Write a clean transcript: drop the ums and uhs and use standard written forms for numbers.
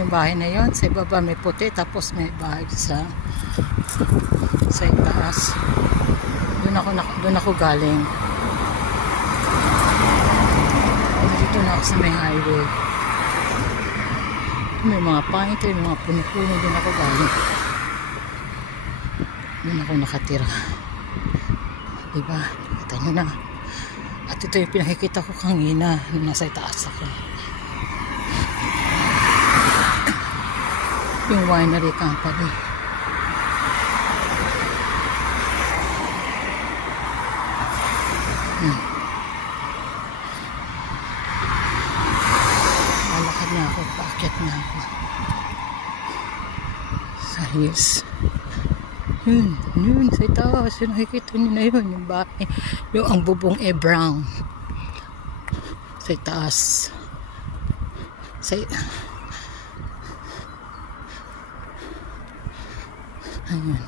Yung bahay na yon, sa ibaba may puti, tapos may bahay sa itaas. Doon ako galing. Dito na ako sa may highway. May mga pine tree, may mga puno-puno. Doon ako galing. Doon ako nakatira. Diba? Kita nyo na. At ito yung pinakikita ko kanina nung nasa itaas ako. Yung winery company. Lalakad na ako, paakyat na ako sa hills. Yun sa itaas, yung nakikita nyo na yun, yung bahay, yung ang bubong brown sa itaas. Ayan.